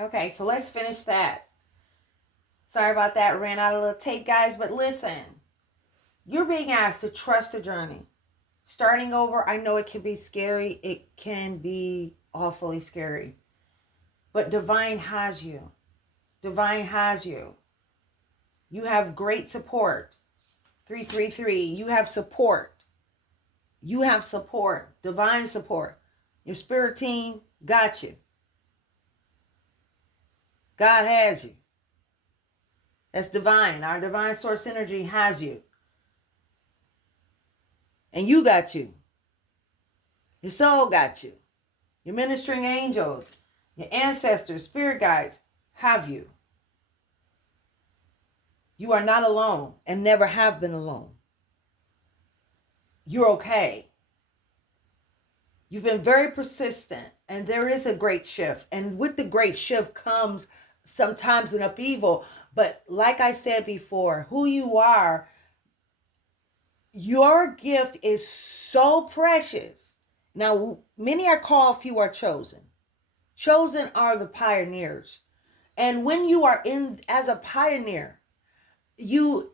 Okay, so let's finish that. Sorry about that. Ran out of little tape, guys. But listen, you're being asked to trust the journey. Starting over, I know it can be scary. It can be awfully scary. But divine has you. Divine has you. You have great support. 333. You have support. You have support. Divine support. Your spirit team got you. God has you. That's divine. Our divine source energy has you. And you got you. Your soul got you. Your ministering angels, your ancestors, spirit guides have you. You are not alone and never have been alone. You're okay. You've been very persistent, and there is a great shift. And with the great shift comes sometimes an upheaval. But like I said before, who you are, your gift is so precious. Now, many are called, few are chosen. Chosen are the pioneers. And when you are in as a pioneer, you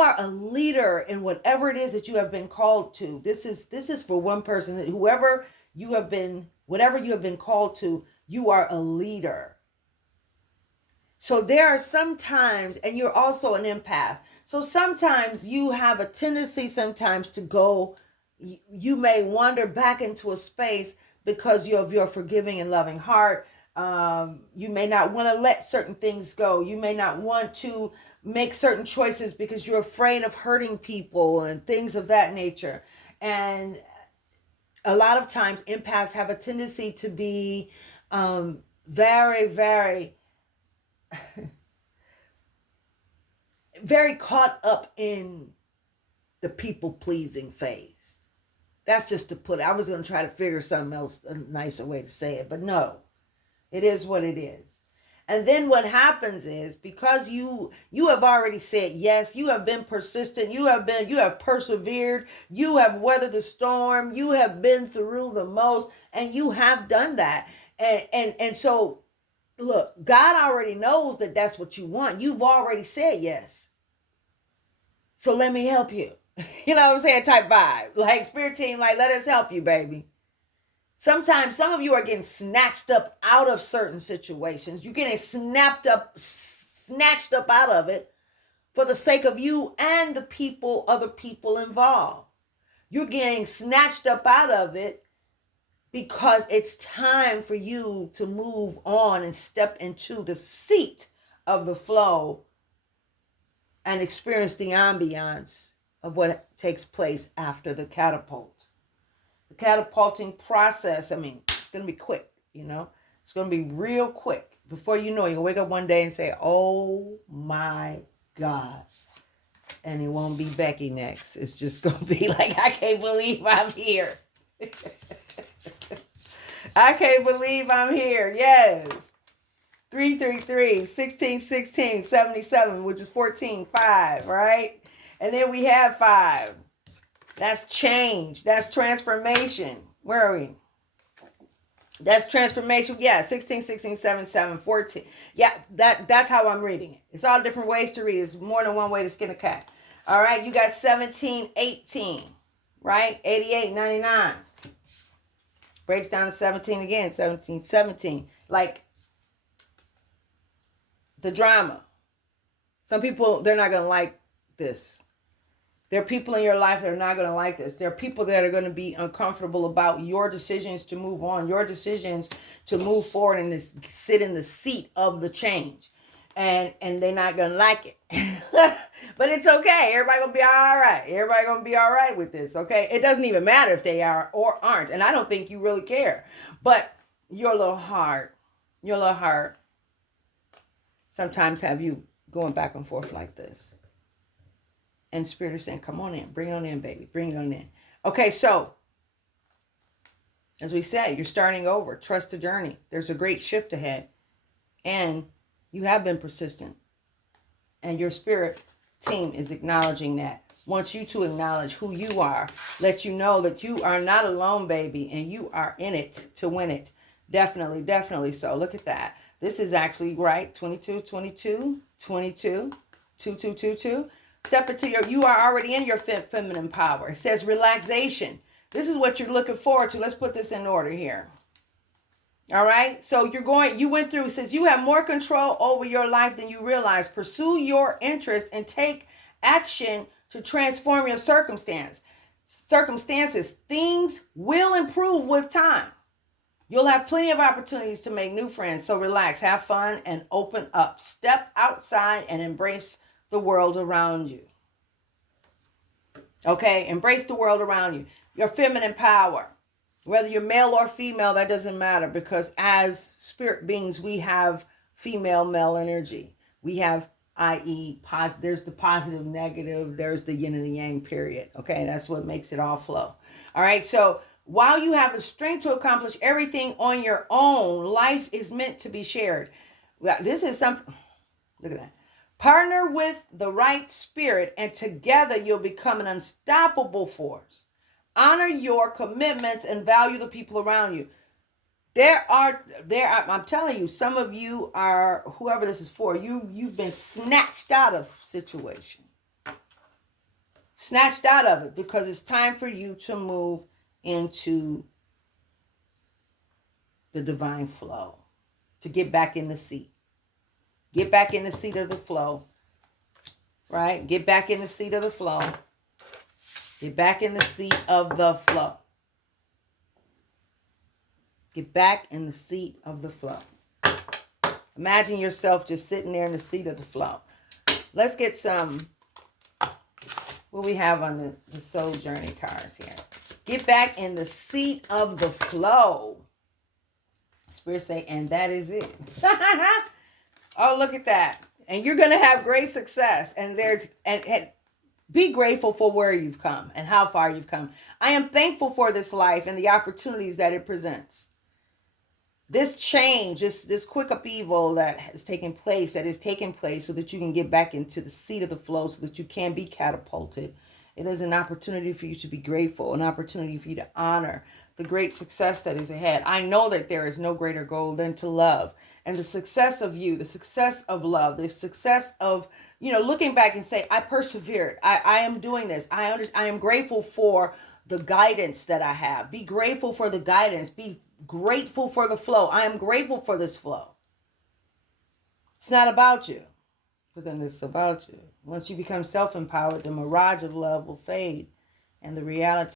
are a leader in whatever it is that you have been called to. This is for one person. Whoever you have been, whatever you have been called to, you are a leader. So there are some times, and you're also an empath. So sometimes you have a tendency sometimes to go, you may wander back into a space because of your forgiving and loving heart. You may not want to let certain things go. You may not want to make certain choices because you're afraid of hurting people and things of that nature. And a lot of times empaths have a tendency to be very, very very caught up in the people pleasing phase. That's just to put it. I was going to try to figure something else, a nicer way to say it, but no, it is what it is. And then what happens is, because you have already said yes, you have been persistent, you have persevered, you have weathered the storm, you have been through the most, and you have done that. And so look, God already knows that that's what you want. You've already said yes. So let me help you. You know what I'm saying? Type vibe. Like spirit team, like, let us help you, baby. Sometimes some of you are getting snatched up out of certain situations. You're getting snatched up out of it for the sake of you and the people, other people involved. You're getting snatched up out of it because it's time for you to move on and step into the seat of the flow and experience the ambiance of what takes place after the catapult. The catapulting process, I mean, it's going to be quick, you know? It's going to be real quick. Before you know it, you'll wake up one day and say, oh my God. And it won't be Becky next. It's just going to be like, I can't believe I'm here. I can't believe I'm here. Yes. 333, 16, 16, 77, which is 14, 5, right? And then we have 5. That's change. That's transformation. Where are we? That's transformation. Yeah, 16, 16, 7, 7, 14. Yeah, that's how I'm reading it. It's all different ways to read it. It's more than one way to skin a cat. All right, you got 17, 18, right? 88, 99. Breaks down to 17 again, 17, 17. Like the drama. Some people, they're not going to like this. There are people in your life that are not going to like this. There are people that are going to be uncomfortable about your decisions to move on, your decisions to move forward and to sit in the seat of the change. And they're not going to like it. But it's okay. Everybody going to be all right. Everybody going to be all right with this, okay? It doesn't even matter if they are or aren't. And I don't think you really care. But your little heart sometimes have you going back and forth like this. And Spirit is saying, come on in. Bring it on in, baby. Bring it on in. Okay, so as we said, you're starting over. Trust the journey. There's a great shift ahead. And you have been persistent. And your spirit team is acknowledging that. Wants you to acknowledge who you are. Let you know that you are not alone, baby. And you are in it to win it. Definitely, definitely so. Look at that. This is actually right. 22, 22, 22, 2222. Step into you are already in your feminine power. It says relaxation. This is what you're looking forward to. Let's put this in order here. All right. So you went through, it says you have more control over your life than you realize. Pursue your interest and take action to transform your circumstances. Things will improve with time. You'll have plenty of opportunities to make new friends. So relax, have fun, and open up. Step outside and embrace the world around you. Okay, embrace the world around you. Your feminine power. Whether you're male or female, that doesn't matter, because as spirit beings, we have female, male energy. We have, i.e., there's the positive, negative, there's the yin and the yang, period. Okay, that's what makes it all flow. All right, so while you have the strength to accomplish everything on your own, life is meant to be shared. This is something, look at that. Partner with the right spirit, and together you'll become an unstoppable force. Honor your commitments and value the people around you. I'm telling you, some of you are, whoever this is for, you've been snatched out of situation. Snatched out of it, because it's time for you to move into the divine flow, to get back in the seat. Get back in the seat of the flow, right? Get back in the seat of the flow. Get back in the seat of the flow. Get back in the seat of the flow. Imagine yourself just sitting there in the seat of the flow. Let's get some, what we have on the soul journey cards here. Get back in the seat of the flow. Spirit say, and that is it. Oh, look at that. And you're going to have great success. And be grateful for where you've come and how far you've come. I am thankful for this life and the opportunities that it presents. This change, this quick upheaval that is taking place so that you can get back into the seat of the flow, so that you can be catapulted. It is an opportunity for you to be grateful, an opportunity for you to honor the great success that is ahead. I know that there is no greater goal than to love. And the success of you, the success of love, the success of, looking back and say, I persevered. I am doing this. I am grateful for the guidance that I have. Be grateful for the guidance. Be grateful for the flow. I am grateful for this flow. It's not about you, but then it's about you. Once you become self-empowered, the mirage of love will fade, and the reality